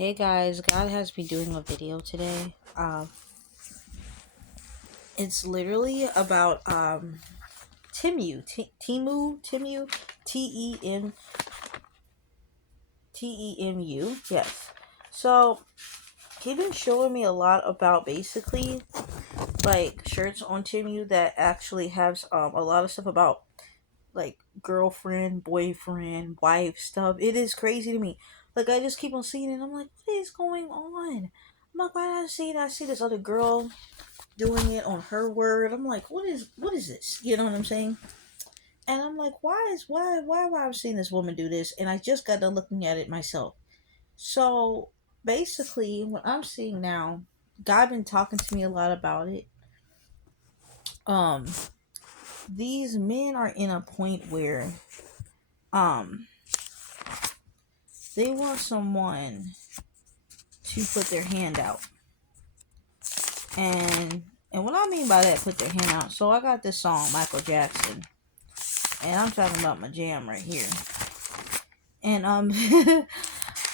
Hey guys, God has me doing a video today. It's literally about Temu, Temu. Yes. So he been showing me a lot about basically like shirts on Temu that actually has a lot of stuff about like girlfriend, boyfriend, wife stuff. It is crazy to me. Like I just keep on seeing it. I'm like, what is going on? I'm like, why did I see it? I see this other girl doing it on her word. I'm like, what is this? You know what I'm saying? And I'm like, why have I seen this woman do this? And I just got done looking at it myself. So basically, what I'm seeing now, God been talking to me a lot about it. Um, these men are in a point where um they want someone to put their hand out. And what I mean by that, put their hand out. So I got this song, Michael Jackson, and I'm talking about my jam right here. And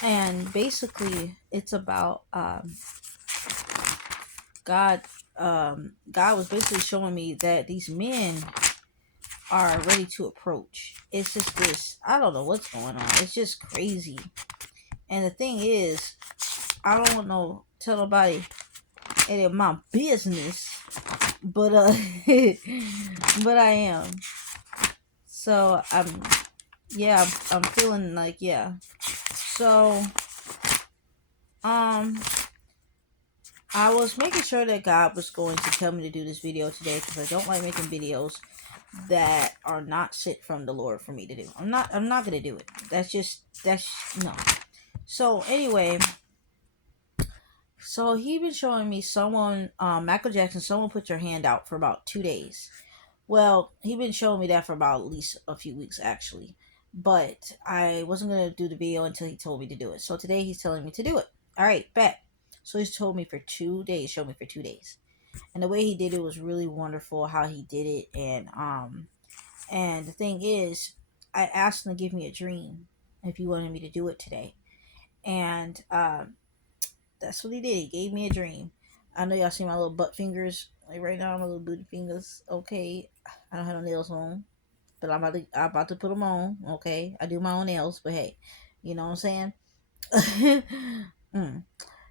and basically it's about God. God was basically showing me that these men are ready to approach. It's just this, I don't know what's going on. It's just crazy. And the thing is, I don't want no tell nobody any of my business, but but I am. So I'm feeling like So um I was making sure that God was going to tell me to do this video today because I don't like making videos that are not sent from the Lord for me to do. I'm not gonna do it. That's no. So anyway, so he been showing me someone, Michael Jackson, someone put your hand out for about 2 days. Well, he been showing me that for about at least a few weeks actually. But I wasn't gonna do the video until he told me to do it. So today he's telling me to do it. Alright, bet. So he's told me for 2 days, showed me for 2 days. And the way he did it was really wonderful how he did it. And the thing is, I asked him to give me a dream if he wanted me to do it today. And that's what he did. He gave me a dream. I know y'all see my little butt fingers. Like right now, my little booty fingers. Okay. I don't have no nails on. But I'm about to put them on. Okay. I do my own nails. But hey. You know what I'm saying? mm.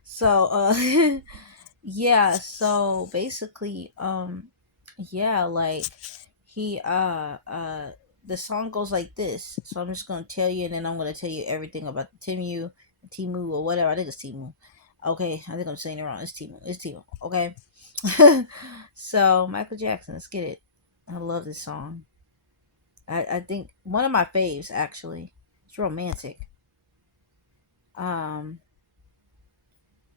So, yeah, so basically, like he the song goes like this. So I'm just gonna tell you, and then I'm gonna tell you everything about the Timu or whatever. I think it's Timu. Okay, I think I'm saying it wrong. It's Timu. It's Timu. Okay. So Michael Jackson, let's get it. I love this song. I think one of my faves actually. It's romantic. Um.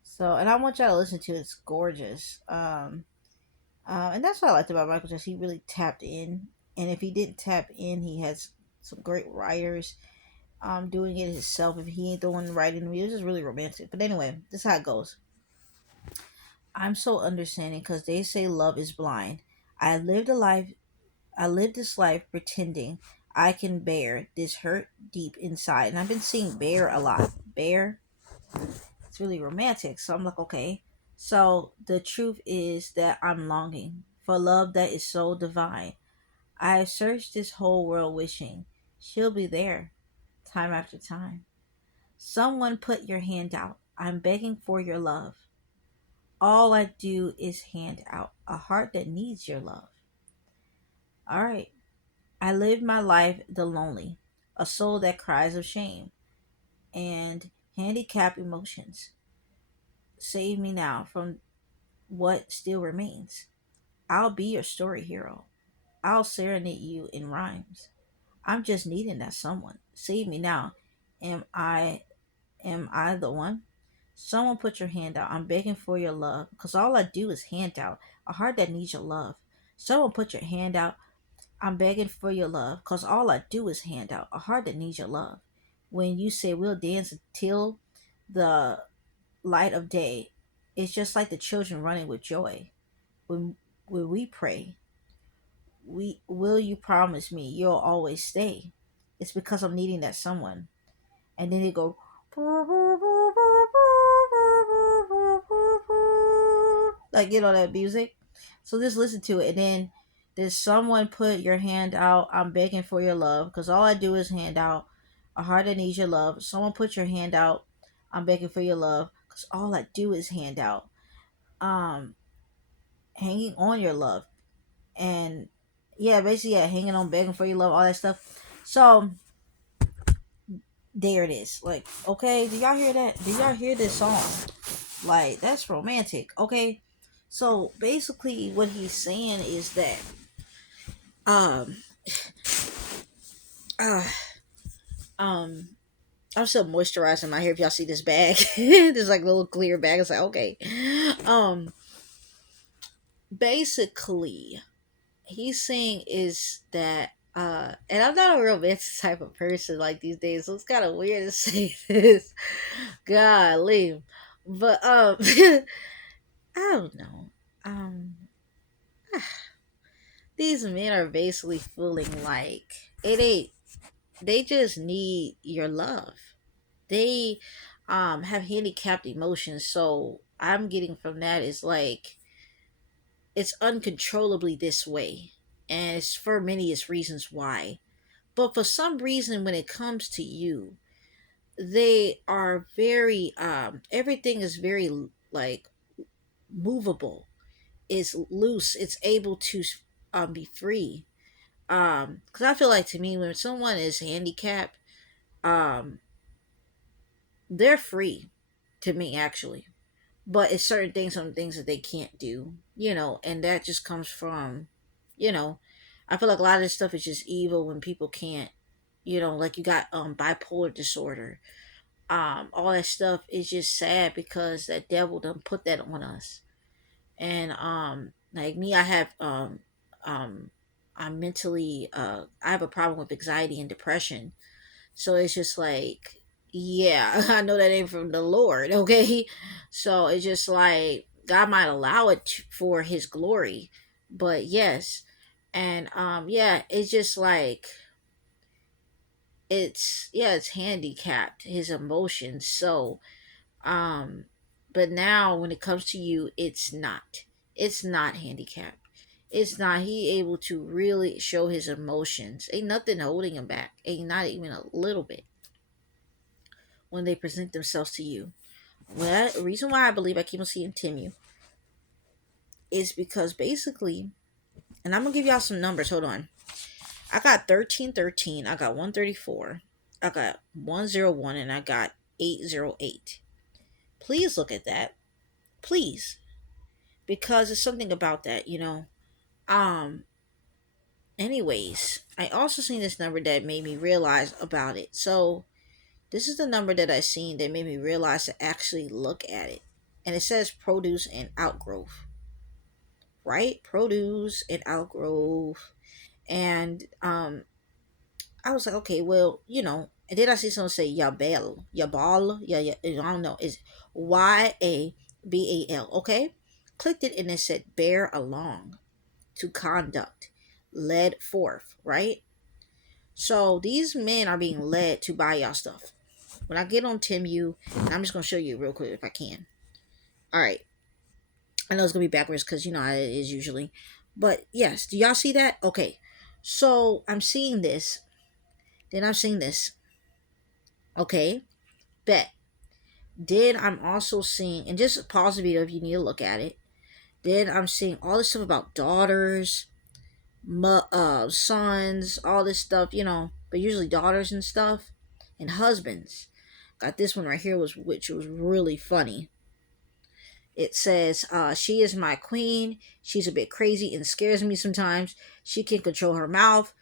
So, and I want y'all to listen to it. It's gorgeous. And that's what I liked about Michael Jackson. He really tapped in, and if he didn't tap in, he has some great writers. Doing it himself. If he ain't the one writing the music, it's just really romantic. But anyway, this is how it goes. I'm so understanding because they say love is blind. I lived a life. I lived this life pretending I can bear this hurt deep inside, and I've been seeing bear a lot. Bear. It's really romantic. So I'm like, okay. So the truth is that I'm longing for love that is so divine. I have searched this whole world wishing she'll be there time after time. Someone put your hand out. I'm begging for your love. All I do is hand out a heart that needs your love. All right. I live my life the lonely, a soul that cries of shame and handicap emotions. Save me now from what still remains. I'll be your story hero. I'll serenade you in rhymes. I'm just needing that someone. Save me now. Am I the one? Someone put your hand out. I'm begging for your love. Because all I do is hand out. A heart that needs your love. Someone put your hand out. I'm begging for your love. Because all I do is hand out. A heart that needs your love. When you say we'll dance until the light of day, it's just like the children running with joy. When we pray, we will you promise me you'll always stay? It's because I'm needing that someone. And then they go Like, that music. So just listen to it, and then did someone put your hand out? I'm begging for your love, because all I do is hand out a heart that needs your love. Someone put your hand out. I'm begging for your love, because all I do is hand out. Um, hanging on your love, and yeah, basically, yeah, hanging on, begging for your love, all that stuff. So there it is. Like, okay, do y'all hear that? Do y'all hear this song? Like, that's romantic. Okay, so basically, what he's saying is that um uh, um I'm still moisturizing my hair. If y'all see this bag, there's like a little clear bag. It's like, okay. Um, basically, he's saying is that and I'm not a romantic type of person like these days, so it's kind of weird to say this. Golly. But I don't know. Um these men are basically feeling like it ain't, they just need your love. They have handicapped emotions, so I'm getting from that is like it's uncontrollably this way, and it's for many it's reasons why. But for some reason, when it comes to you, they are very everything is very like movable, it's loose, it's able to be free. Because I feel like, to me, when someone is handicapped, um they're free, to me, actually. But it's certain things, some things that they can't do, and that just comes from, you know I feel like a lot of this stuff is just evil when people can't, like you got bipolar disorder. All that stuff is just sad because that devil done put that on us. And like me, I have um I'm mentally I have a problem with anxiety and depression. So it's just like, yeah, I know that ain't from the Lord, okay? So it's just like God might allow it for his glory. But yes. And yeah, it's just like it's handicapped his emotions. So um but now when it comes to you, it's not handicapped. It's not, he able to really show his emotions. Ain't nothing holding him back, ain't not even a little bit, when they present themselves to you. Well, the reason why I believe I keep on seeing Timu is because basically, and I'm gonna give y'all some numbers. Hold on. I got 1313. I got 134. I got 101, and I got 808. Please look at that. Please, because it's something about that, Um. Anyways, I also seen this number that made me realize about it. So this is the number that I seen that made me realize to actually look at it. And it says produce and outgrowth, right? Produce and outgrowth. And I was like, okay, well, and then I see someone say Yabal, yeah, yeah, I don't know, it's Yabal, okay? Clicked it and it said bear along, to conduct, led forth, right? So these men are being led to buy y'all stuff. When I get on Timu, and I'm just gonna show you real quick if I can. All right, I know it's gonna be backwards because you know how it is usually, but yes, do y'all see that? Okay, so I'm seeing this, then I'm seeing this. Okay, bet. Then I'm also seeing, and just pause the video if you need to look at it. Then I'm seeing all this stuff about daughters, sons, all this stuff, but usually daughters and stuff, and husbands. Got this one right here, which was really funny. It says, she is my queen. She's a bit crazy and scares me sometimes. She can control her mouth.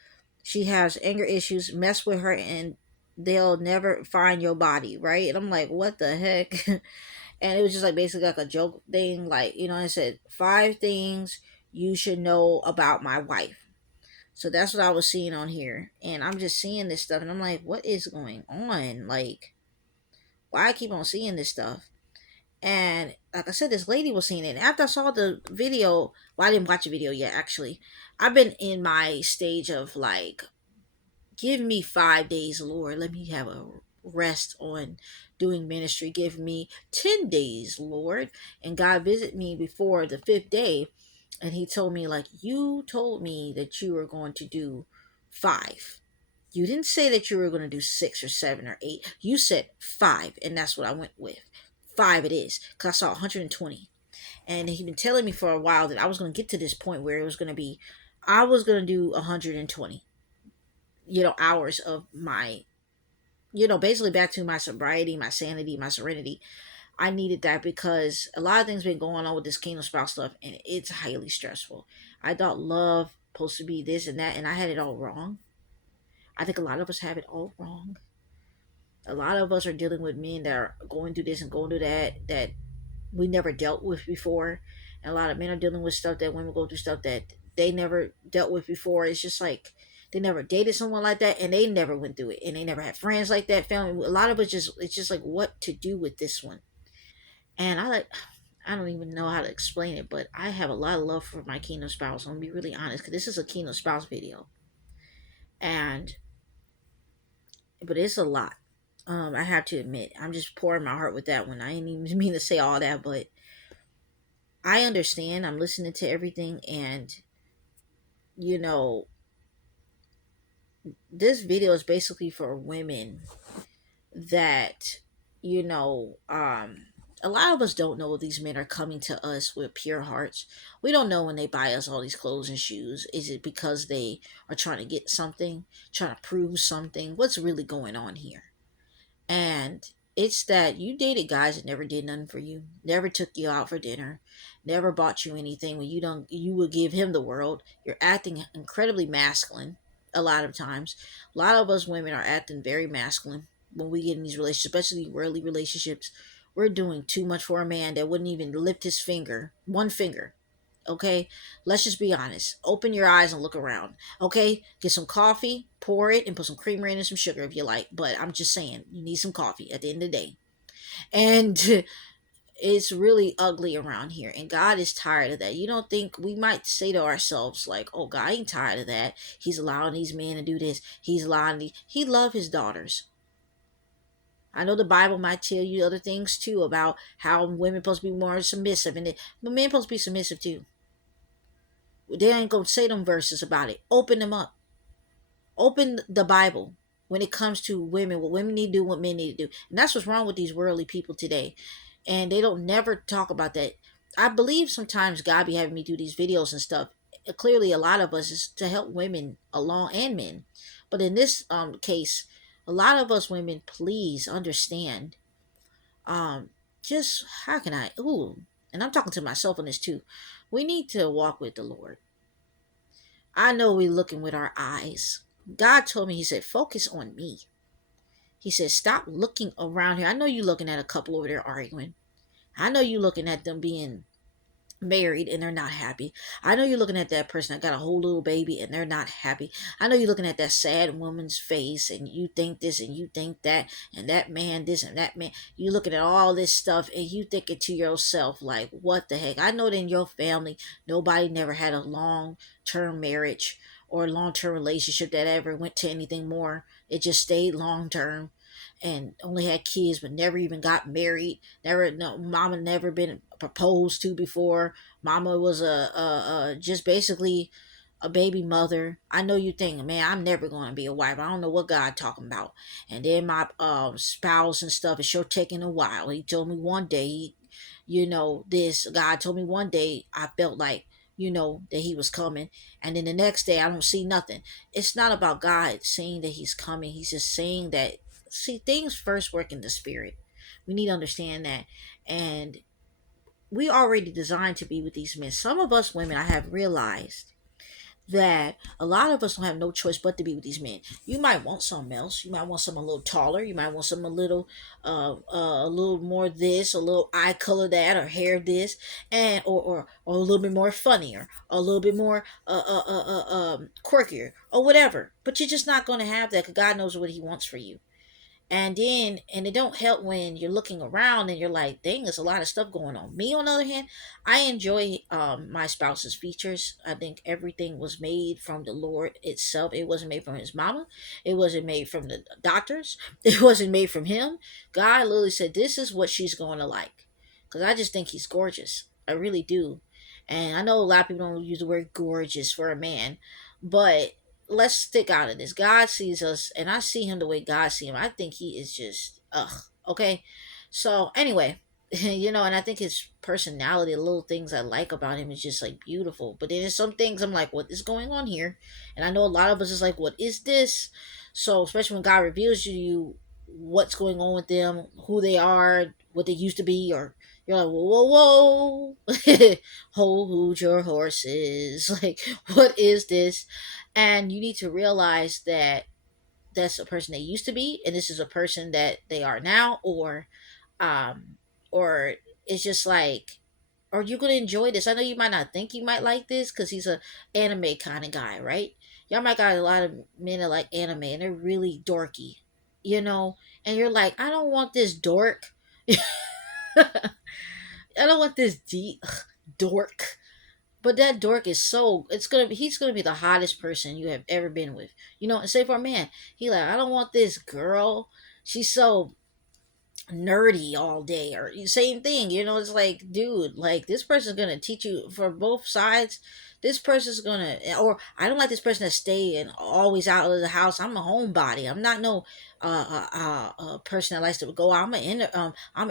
She has anger issues. Mess with her and they'll never find your body, right? And I'm like, what the heck? And it was just like basically like a joke thing. Like, it said 5 things you should know about my wife. So that's what I was seeing on here. And I'm just seeing this stuff and I'm like, what is going on? Like, why I keep on seeing this stuff? And like I said, this lady was seeing it. And after I saw the video, well, I didn't watch the video yet, actually. I've been in my stage of like, give me 5 days, Lord. Let me have a rest on doing ministry. Give me 10 days, Lord. And God visited me before the fifth day, and he told me, like, you told me that you were going to do 5. You didn't say that you were going to do 6 or 7 or 8. You said 5, and that's what I went with. 5 it is, because I saw 120. And he'd been telling me for a while that I was going to get to this point where it was going to be, I was going to do 120, hours of my, basically back to my sobriety, my sanity, my serenity. I needed that because a lot of things been going on with this kingdom spouse stuff, and it's highly stressful. I thought love supposed to be this and that, and I had it all wrong. I think a lot of us have it all wrong. A lot of us are dealing with men that are going through this and going through that we never dealt with before. And a lot of men are dealing with stuff that women go through, stuff that they never dealt with before. It's just like they never dated someone like that, and they never went through it, and they never had friends like that, family. A lot of us just, it's just like, what to do with this one. And I don't even know how to explain it, but I have a lot of love for my kingdom spouse. I'm gonna be really honest, because this is a kingdom spouse video, and but it's a lot. I have to admit, I'm just pouring my heart with that one. I didn't even mean to say all that, but I understand. I'm listening to everything, and you know, this video is basically for women that, you know, a lot of us don't know these men are coming to us with pure hearts. We don't know when they buy us all these clothes and shoes. Is it because they are trying to get something, trying to prove something? What's really going on here? And it's that you dated guys that never did nothing for you, never took you out for dinner, never bought you anything. When you would give him the world. You're acting incredibly masculine a lot of times. A lot of us women are acting very masculine when we get in these relationships, especially worldly relationships. We're doing too much for a man that wouldn't even lift his finger, one finger. Okay, let's just be honest. Open your eyes and look around. Okay, get some coffee, pour it, and put some creamer in and some sugar if you like. But I'm just saying, you need some coffee at the end of the day. And it's really ugly around here, and God is tired of that. You don't think we might say to ourselves like, "Oh, God ain't tired of that. He's allowing these men to do this. He's allowing He love his daughters." I know the Bible might tell you other things too about how women supposed to be more submissive, but men supposed to be submissive too. They ain't gonna say them verses about it. Open them up. Open the Bible when it comes to women, what women need to do, what men need to do. And that's what's wrong with these worldly people today. And they don't never talk about that. I believe sometimes God be having me do these videos and stuff. Clearly, a lot of us is to help women along and men. But in this case, a lot of us women, please understand. Um, just how can I? Ooh, and I'm talking to myself on this too. We need to walk with the Lord. I know we're looking with our eyes. God told me, He said, focus on me. He said, stop looking around here. I know you're looking at a couple over there arguing. I know you're looking at them being married and they're not happy. I know you're looking at that person that got a whole little baby and they're not happy. I know you're looking at that sad woman's face and you think this and you think that, and that man this and that man. You looking at all this stuff and you thinking to yourself like, what the heck? I know that in your family nobody never had a long term marriage or a long term relationship that ever went to anything more. It just stayed long term and only had kids but never even got married. Never, no, mama never been proposed to before. Mama was just basically a baby mother. I know you think, man, I'm never going to be a wife. I don't know what God talking about. And then my spouse and stuff is sure taking a while. He told me one day, this God told me one day I felt like, that he was coming. And then the next day I don't see nothing. It's not about God saying that he's coming. He's just saying that, see, things first work in the spirit. We need to understand that. And we already designed to be with these men. Some of us women, I have realized that a lot of us don't have no choice but to be with these men. You might want something else. You might want something a little taller. You might want something a little more this, a little eye color that, or hair this, and or a little bit more funnier, or a little bit more quirkier, or whatever. But you're just not going to have that because God knows what He wants for you. And it don't help when you're looking around and you're like, dang, there's a lot of stuff going on. Me, on the other hand, I enjoy my spouse's features. I think everything was made from the Lord itself. It wasn't made from his mama. It wasn't made from the doctors. It wasn't made from him. God literally said, this is what she's going to like. Because I just think he's gorgeous. I really do. And I know a lot of people don't use the word gorgeous for a man, but let's stick out of this. God sees us, and I see him the way God sees him. I think he is just okay. So anyway, and I think his personality, the little things I like about him, is just like beautiful. But then there's some things I'm like, what is going on here? And I know a lot of us is like, what is this? So especially when God reveals to you what's going on with them, who they are, what they used to be, or you're like, whoa, whoa, whoa, hold your horses. Like, what is this? And you need to realize that that's a person they used to be, and this is a person that they are now, um, or it's just like, are you gonna enjoy this? I know you might not think you might like this because he's a anime kind of guy, right? Y'all might got a lot of men that like anime, and they're really dorky, you know. And you're like, I don't want this dork. I don't want this deep dork. But that dork is so he's gonna be the hottest person you have ever been with. And say for a man, he like, I don't want this girl. She's so nerdy all day, or same thing. It's like, dude, like, this person's gonna teach you for both sides. This person's gonna, or I don't like this person to stay and always out of the house. I'm a homebody. I'm not no person that likes to go out. I'm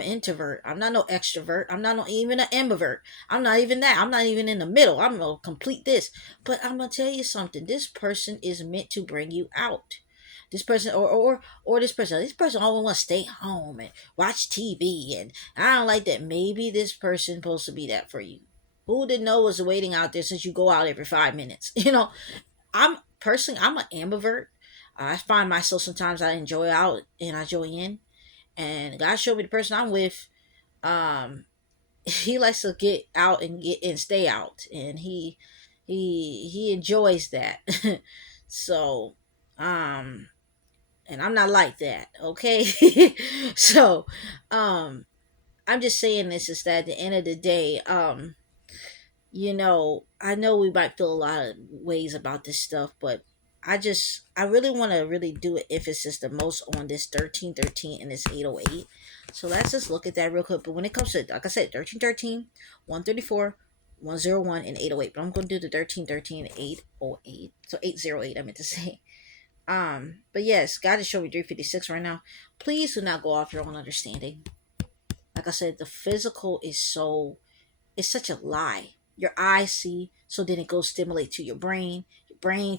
an introvert. I'm not no extrovert. I'm not no, even an ambivert. I'm not even that. I'm not even in the middle. I'm gonna complete this. But I'm gonna tell you something, this person is meant to bring you out. This person, or this person always want to stay home and watch TV, and I don't like that. Maybe this person's supposed to be that for you. Who didn't know was waiting out there, since you go out every 5 minutes? I'm an ambivert. I find myself sometimes I enjoy out and I enjoy in, and God showed me the person I'm with. Um, he likes to get out and get and stay out, and he enjoys that. So, um, and I'm not like that, okay? So, um, I'm just saying this is that at the end of the day, I know we might feel a lot of ways about this stuff, but I really want to really do an emphasis the most on this 1313 and this 808. So let's just look at that real quick. But when it comes to, like I said, 1313, 134, 101, and 808. But I'm going to do the 1313 and 808. So 808, I meant to say. But yes, God is showing me 356 right now. Please do not go off your own understanding. Like I said, the physical is it's such a lie. Your eyes see, so then it goes stimulate to your brain. Your brain,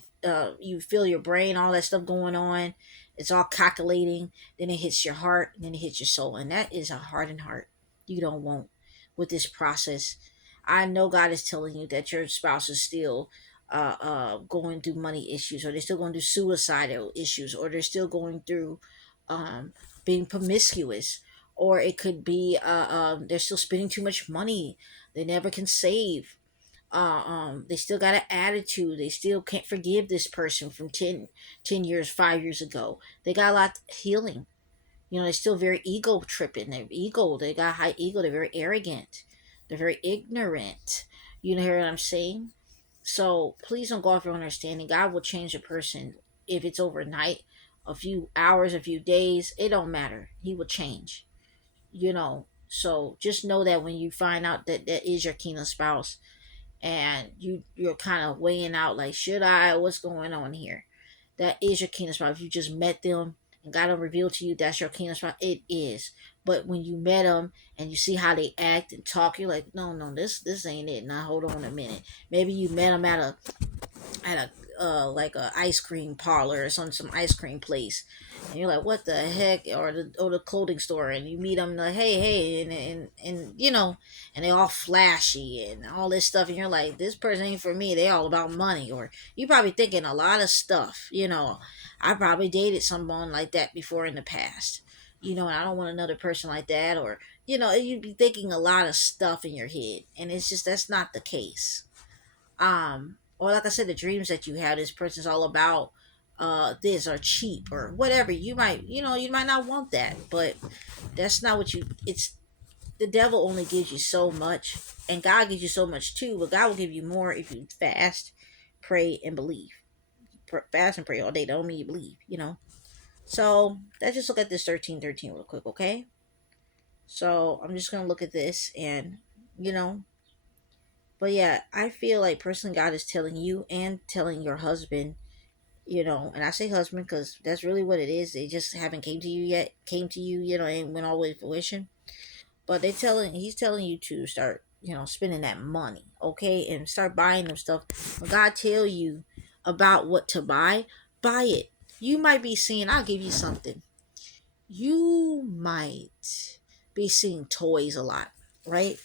you feel your brain, all that stuff going on. It's all calculating. Then it hits your heart, and then it hits your soul, and that is a hardened heart. You don't want with this process. I know God is telling you that your spouse is still going through money issues, or they're still going through suicidal issues, or they're still going through um, being promiscuous, or it could be they're still spending too much money. They never can save. They still got an attitude. They still can't forgive this person from 10 years, 5 years ago. They got a lot of healing. They're still very ego tripping. They got high ego. They're very arrogant. They're very ignorant. You hear what I'm saying? So please don't go off your understanding. God will change a person if it's overnight, a few hours, a few days. It don't matter. He will change. So just know that when you find out that that is your kingdom spouse, and you're kind of weighing out, like, should I, what's going on here, that is your kingdom spouse. If you just met them and God will reveal to you that's your kingdom spouse, it is. But when you met them and you see how they act and talk, you're like, no, no, this ain't it. Now hold on a minute. Maybe you met them at a like a ice cream parlor or some ice cream place, and you're like, what the heck, or the clothing store, and you meet them like, hey, and and they all flashy and all this stuff, and you're like, this person ain't for me. They all about money. Or you probably thinking a lot of stuff. I probably dated someone like that before in the past. And I don't want another person like that. Or you'd be thinking a lot of stuff in your head, and it's just, that's not the case. Or like I said, the dreams that you have, this person's all about this or cheap or whatever. You might, you might not want that, but that's not what you. It's the devil only gives you so much, and God gives you so much too. But God will give you more if you fast, pray, and believe. Fast and pray all day. That don't mean you believe. So let's just look at this 13:13 real quick, okay? So I'm just gonna look at this and you know, but yeah, I feel like personally God is telling you and telling your husband, and I say husband because that's really what it is. They just haven't came to you yet, and went all the way to fruition. But he's telling you to start, spending that money, okay, and start buying them stuff. When God tell you about what to buy it. You might be seeing. I'll give you something. You might be seeing toys a lot, right?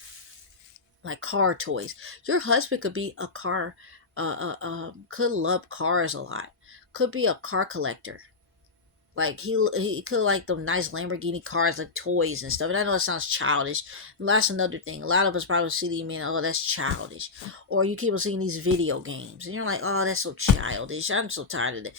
Like car toys. Your husband could be a car, could love cars a lot. Could be a car collector. Like he could like them nice Lamborghini cars, like toys and stuff. And I know it sounds childish. And that's another thing. A lot of us probably see the man, oh, that's childish. Or you keep on seeing these video games, and you're like, oh, that's so childish. I'm so tired of it.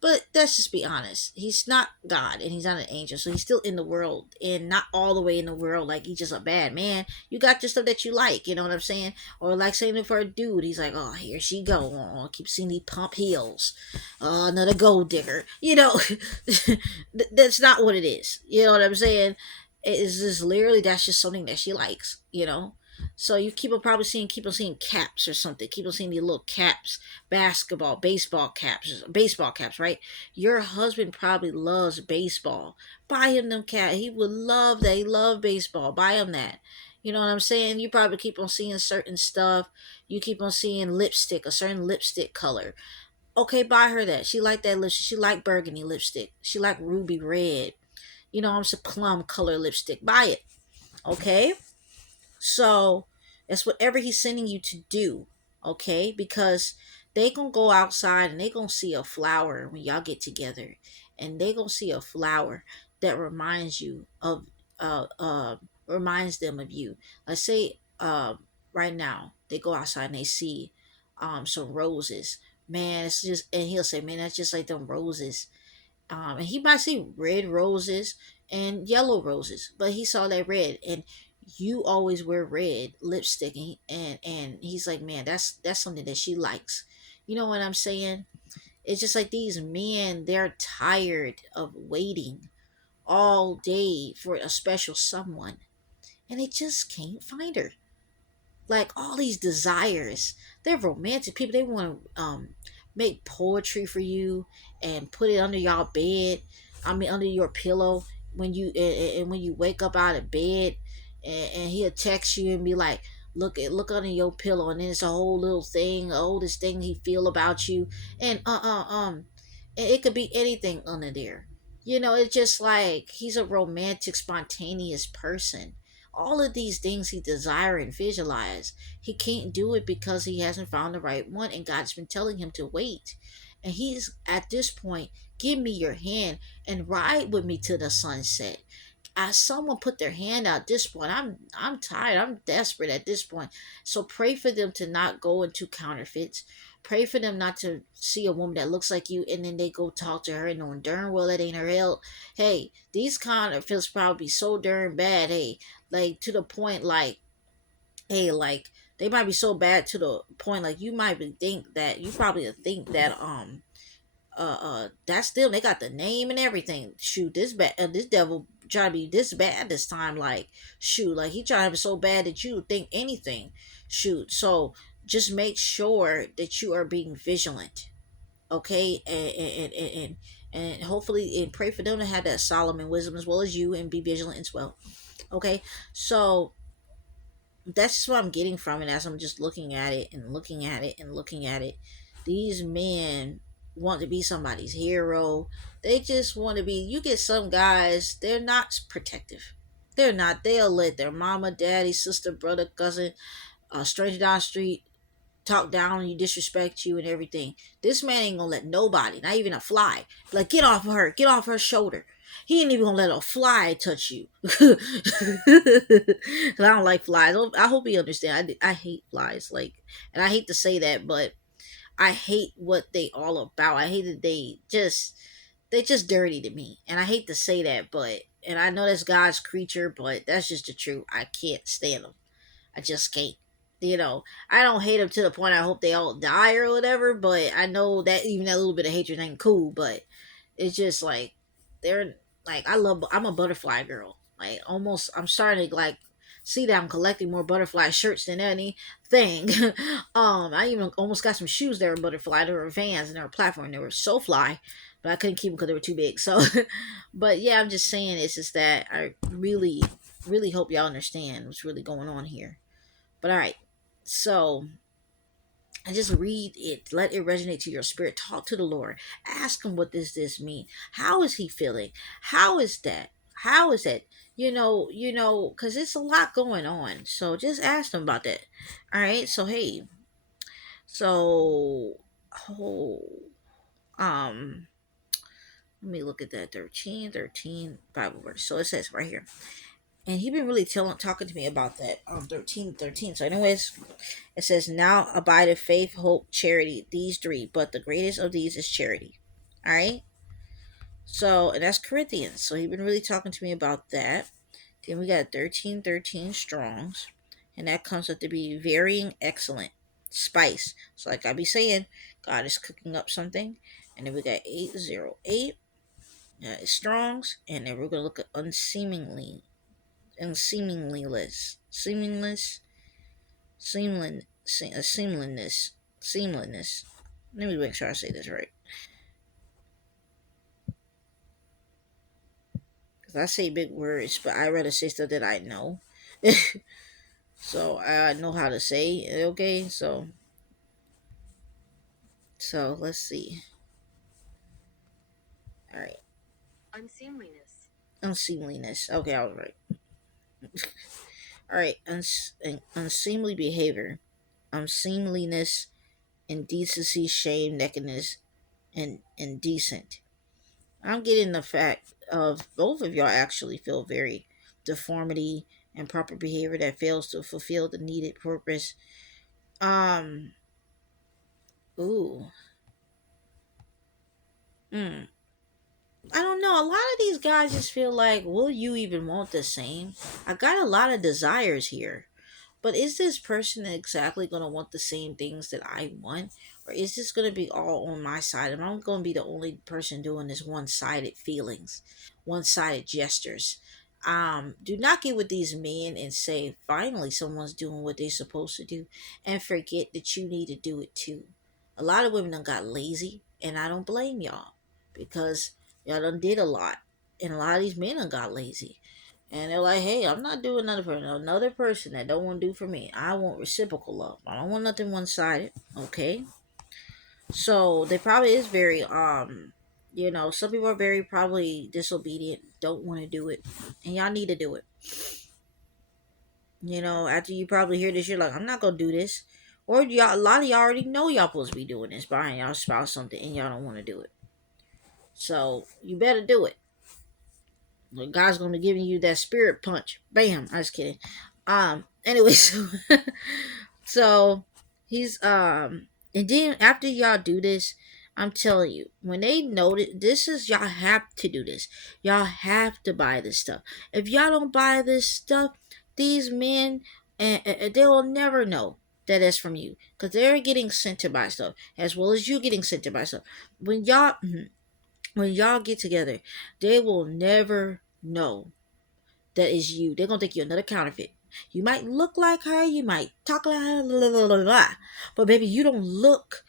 But let's just be honest. He's not God, and he's not an angel, so he's still in the world, and not all the way in the world. Like he's just a bad man. You got your stuff that you like. You know what I'm saying? Or like saying it for a dude, he's like, oh, here she go. Oh, I keep seeing these pump heels. Another gold digger. That's not what it is. You know what I'm saying? It is just literally that's just something that she likes. So you keep on seeing caps or something. Keep on seeing these little caps, baseball caps, right? Your husband probably loves baseball. Buy him them caps. He would love that. He love baseball. Buy him that. You know what I'm saying? You probably keep on seeing certain stuff. You keep on seeing lipstick, a certain lipstick color. Okay, buy her that. She like that lipstick. She like burgundy lipstick. She like ruby red. I'm some plum color lipstick. Buy it. Okay? So that's whatever he's sending you to do. Okay? Because they gonna go outside and they gonna see a flower when y'all get together. And they gonna see a flower that uh uh reminds them of you. Let's say right now they go outside and they see some roses. Man, it's just, and he'll say, man, that's just like them roses. And he might see red roses and yellow roses, but he saw that red, and you always wear red lipstick, and he's like, man, that's something that she likes. You know what I'm saying? It's just like these men, they're tired of waiting all day for a special someone, and they just can't find her. Like all these desires, they're romantic people. They want to make poetry for you and put it under y'all bed. I mean, under your pillow when and when you wake up out of bed, and he'll text you and be like, look under your pillow, and then it's a whole little thing, this thing he feel about you, and it could be anything under there. It's just like he's a romantic, spontaneous person. All of these things he desire and visualize, he can't do it because he hasn't found the right one, and God's been telling him to wait. And he's at this point, give me your hand and ride with me to the sunset. As someone put their hand out at this point, I'm tired. I'm desperate at this point. So pray for them to not go into counterfeits. Pray for them not to see a woman that looks like you and then they go talk to her and knowing darn well that ain't her help. Hey, these counterfeits probably so darn bad. Hey, like to the point like, hey, like they might be so bad to the point like you probably think that that's them. They got the name and everything. Shoot, this devil trying to be this bad this time. Like, shoot, like he trying to be so bad that you think anything. Shoot, so just make sure that you are being vigilant, okay, and hopefully and pray for them to have that Solomon wisdom as well as you, and be vigilant as well. Okay, so that's just what I'm getting from it as I'm just looking at it and looking at it and looking at it. These men want to be somebody's hero. They just want to be. You get some guys, they're not protective. They're not. They'll let their mama, daddy, sister, brother, cousin, stranger down the street talk down on you, disrespect you, and everything. This man ain't gonna let nobody, not even a fly, like get off her shoulder. He ain't even gonna let a fly touch you. Cause I don't like flies. I hope you understand. I hate flies. Like, and I hate to say that, but I hate what they all about. I hate that they just dirty to me. And I hate to say that, but and I know that's God's creature, but that's just the truth. I can't stand them. I just can't. I don't hate them to the point I hope they all die or whatever, but I know that even that little bit of hatred ain't cool, but it's just like they're like I'm a butterfly girl. Like almost I'm starting to like see that I'm collecting more butterfly shirts than anything. I even almost got some shoes that were butterfly. They were Vans and they were platform. They were so fly, but I couldn't keep them because they were too big. So, but yeah, I'm just saying it's just that I really, really hope y'all understand what's really going on here. But all right, so and just read it. Let it resonate to your spirit. Talk to the Lord. Ask him what does this mean? How is he feeling? How is that? How is that? Because it's a lot going on. So just ask him about that. All right. So hey, so oh, um, let me look at that 13 Bible verse. So it says right here. And he been really talking to me about that 13. So anyways, it says, now abideth faith, hope, charity, these three, but the greatest of these is charity. All right. So, and that's Corinthians. So he been really talking to me about that. Then we got 13 strongs, and that comes up to be varying excellent spice. So like I be saying, God is cooking up something. And then we got 808 strongs, and then we're gonna look at seamless, seamlessness. Let me make sure I say this right, because I say big words, but I rather say stuff that I know. So I know how to say it. Okay, so let's see. All right, unseemliness. Okay, I was right. All right, unseemly behavior, unseemliness, indecency, shame, nakedness, and indecent. I'm getting the fact of both of y'all actually feel very deformity and proper behavior that fails to fulfill the needed purpose. Um, ooh, mm, I don't know. A lot of these guys just feel like, will you even want the same? I got a lot of desires here. But is this person exactly going to want the same things that I want? Or is this going to be all on my side? Am I going to be the only person doing this one sided feelings, one sided gestures? Do not get with these men and say, finally, someone's doing what they're supposed to do and forget that you need to do it too. A lot of women done got lazy, and I don't blame y'all because y'all done did a lot. And a lot of these men done got lazy and they're like, hey, I'm not doing nothing for another person that don't want to do for me. I want reciprocal love. I don't want nothing one sided. Okay. So they probably is very some people are very probably disobedient, don't want to do it. And y'all need to do it. After you probably hear this, you're like, I'm not gonna do this. Or y'all a lot of y'all already know y'all supposed to be doing this, buying y'all spouse something and y'all don't want to do it. So you better do it. God's gonna be giving you that spirit punch. Bam. I was kidding. Anyways, so he's and then after y'all do this, I'm telling you, when they notice this is y'all have to do this. Y'all have to buy this stuff. If y'all don't buy this stuff, these men and they will never know that it's from you because they're getting sent to buy stuff as well as you getting sent to buy stuff. When y'all when y'all get together, they will never know that is you. They're gonna think you're another counterfeit. You might look like her, you might talk like her, blah, blah, blah, blah. But baby, you don't look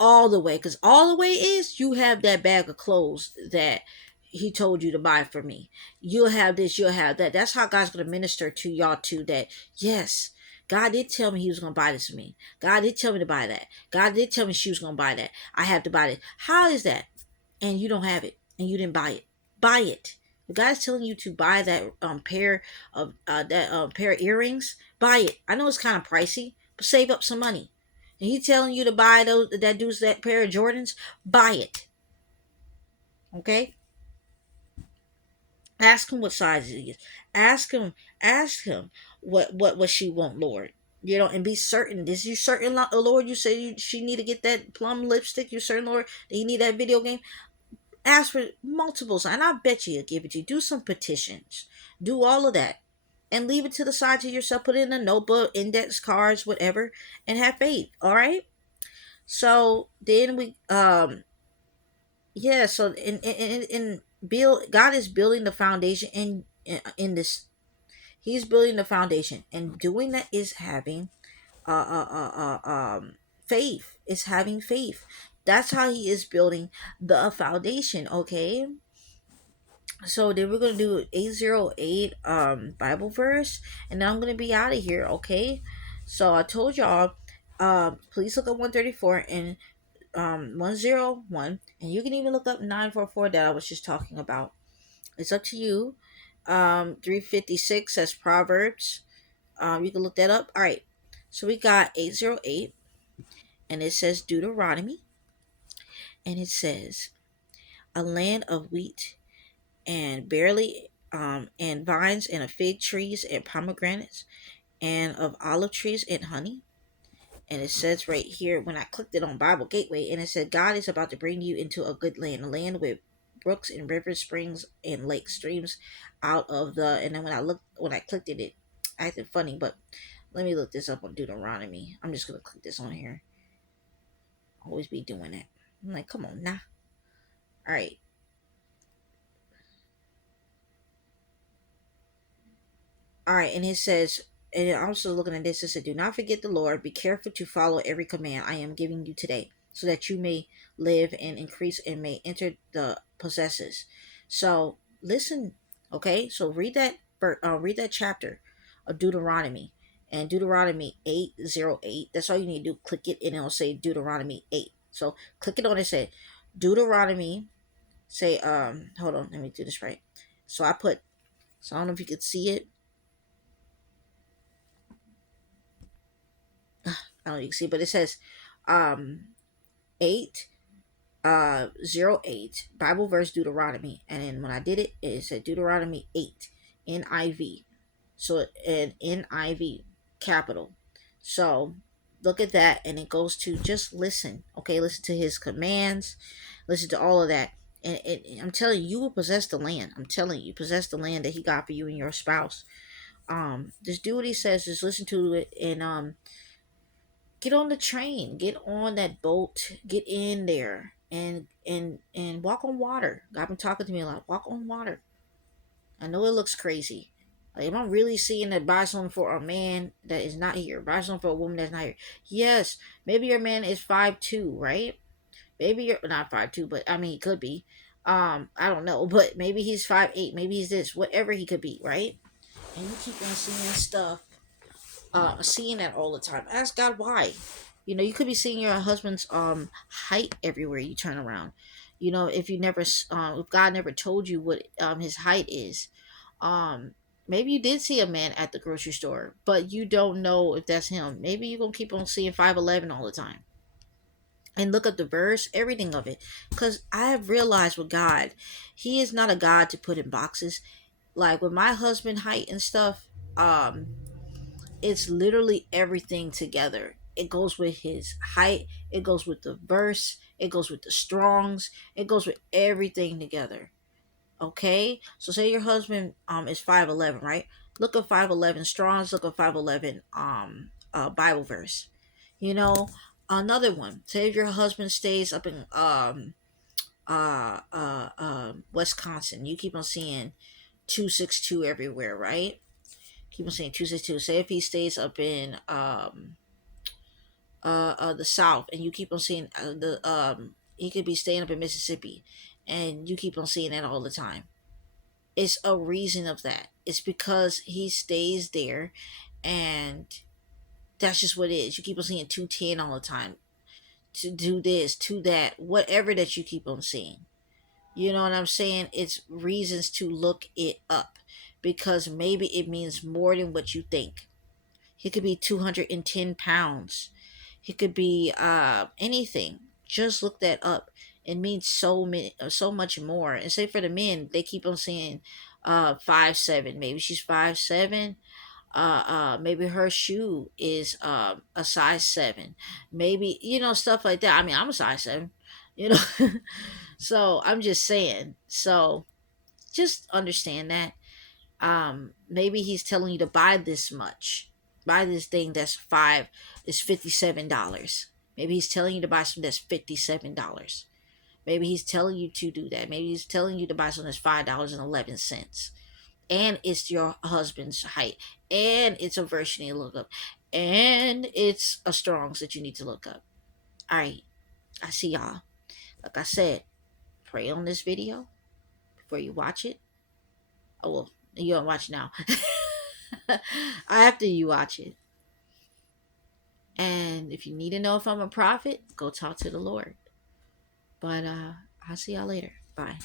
all the way. Because all the way is you have that bag of clothes that he told you to buy for me. You'll have this, you'll have that. That's how God's gonna minister to y'all too. That yes, God did tell me he was gonna buy this for me. God did tell me to buy that. God did tell me she was gonna buy that. I have to buy it. How is that? And you don't have it and you didn't buy it. Buy it. The guy's telling you to buy that pair of earrings. Buy it. I know it's kind of pricey, but save up some money. And he telling you to buy that pair of Jordans. Buy it. Okay. Ask him what size it is. Ask him. Ask him what she want, Lord. And be certain. This you certain, Lord. You say she need to get that plum lipstick. You certain, Lord, that you need that video game. Ask for multiples, and I bet you'll give it to you. Do some petitions. Do all of that. And leave it to the side to yourself. Put it in a notebook, index cards, whatever, and have faith. All right. So then yeah. So in build, God is building the foundation in this. He's building the foundation, and doing that is having faith. Is having faith. That's how he is building the foundation. Okay. So then we're gonna do 808 Bible verse, and then I'm gonna be out of here. Okay. So I told y'all, please look up 134 and 101, and you can even look up 944 that I was just talking about. It's up to you. 356 says Proverbs. You can look that up. All right. So we got 808, and it says Deuteronomy, and it says a land of wheat and barley, and vines and of fig trees and pomegranates and of olive trees and honey. And it says right here, when I clicked it on Bible Gateway, and it said God is about to bring you into a good land, a land with brooks and rivers, springs and lake streams out of the. And then when I clicked it, it acted funny. But let me look this up on Deuteronomy. I'm just gonna click this on here. Always be doing that. I'm like, come on now. All right. All right, and it says, and also looking at this, it said, "Do not forget the Lord. Be careful to follow every command I am giving you today, so that you may live and increase and may enter the possesses." So listen, okay. So read that chapter of Deuteronomy, and Deuteronomy 808. That's all you need to do. Click it, and it'll say Deuteronomy 8. So click it on and say Deuteronomy. Say hold on, let me do this right. So I put. So I don't know if you could see it. I don't know if you can see, but it says um 8 zero 08 Bible verse Deuteronomy. And then when I did it, it said Deuteronomy 8 NIV. So an NIV capital. So look at that, and it goes to just listen. Okay, listen to his commands, listen to all of that. And I'm telling you, you will possess the land. I'm telling you, possess the land that he got for you and your spouse. Just do what he says, just listen to it, and get on the train, get on that boat, get in there, and walk on water. God been talking to me a lot. Walk on water. I know it looks crazy. Like, am I really seeing that buy something for a man that is not here? Buy something for a woman that's not here. Yes, maybe your man is 5'2", right? Maybe you're not 5'2", but I mean he could be. I don't know, but maybe he's 5'8", maybe he's this, whatever he could be, right? And you keep on seeing stuff, seeing that all the time. Ask God why. You could be seeing your husband's height everywhere you turn around. If you never if God never told you what his height is. um Maybe you did see a man at the grocery store, but you don't know if that's him. Maybe you're gonna keep on seeing 5'11" all the time. And look up the verse, everything of it. Because I have realized with God, he is not a God to put in boxes. Like with my husband height and stuff, it's literally everything together. It goes with his height, it goes with the verse, it goes with the strongs, it goes with everything together. Okay? So say your husband is 5'11", right? Look at 5'11 strongs, look at 5'11 Bible verse. You know, another one. Say if your husband stays up in Wisconsin, you keep on seeing 262 everywhere, right? Keep on saying 262. Say if he stays up in the South, and you keep on seeing the he could be staying up in Mississippi, and you keep on seeing that all the time. It's a reason of that. It's because he stays there, and that's just what it is. You keep on seeing 210 all the time. To do this, to that, whatever that you keep on seeing. You know what I'm saying? It's reasons to look it up, because maybe it means more than what you think. He could be 210 pounds. He could be anything. Just look that up. It means so much more. And say for the men, they keep on saying 5'7". Maybe she's 5'7". Maybe her shoe is a size 7. Maybe, stuff like that. I mean, I'm a size 7, you know. So I'm just saying. So just understand that. Maybe he's telling you to buy this much. Buy this thing that's $57. Maybe he's telling you to buy something that's $57. Maybe he's telling you to do that. Maybe he's telling you to buy something that's $5.11. And it's your husband's height. And it's a version you look up. And it's a Strongs that you need to look up. Alright. I see y'all. Like I said, pray on this video before you watch it. Oh well, you don't watch now. After you watch it. And if you need to know if I'm a prophet, go talk to the Lord. But I'll see y'all later. Bye.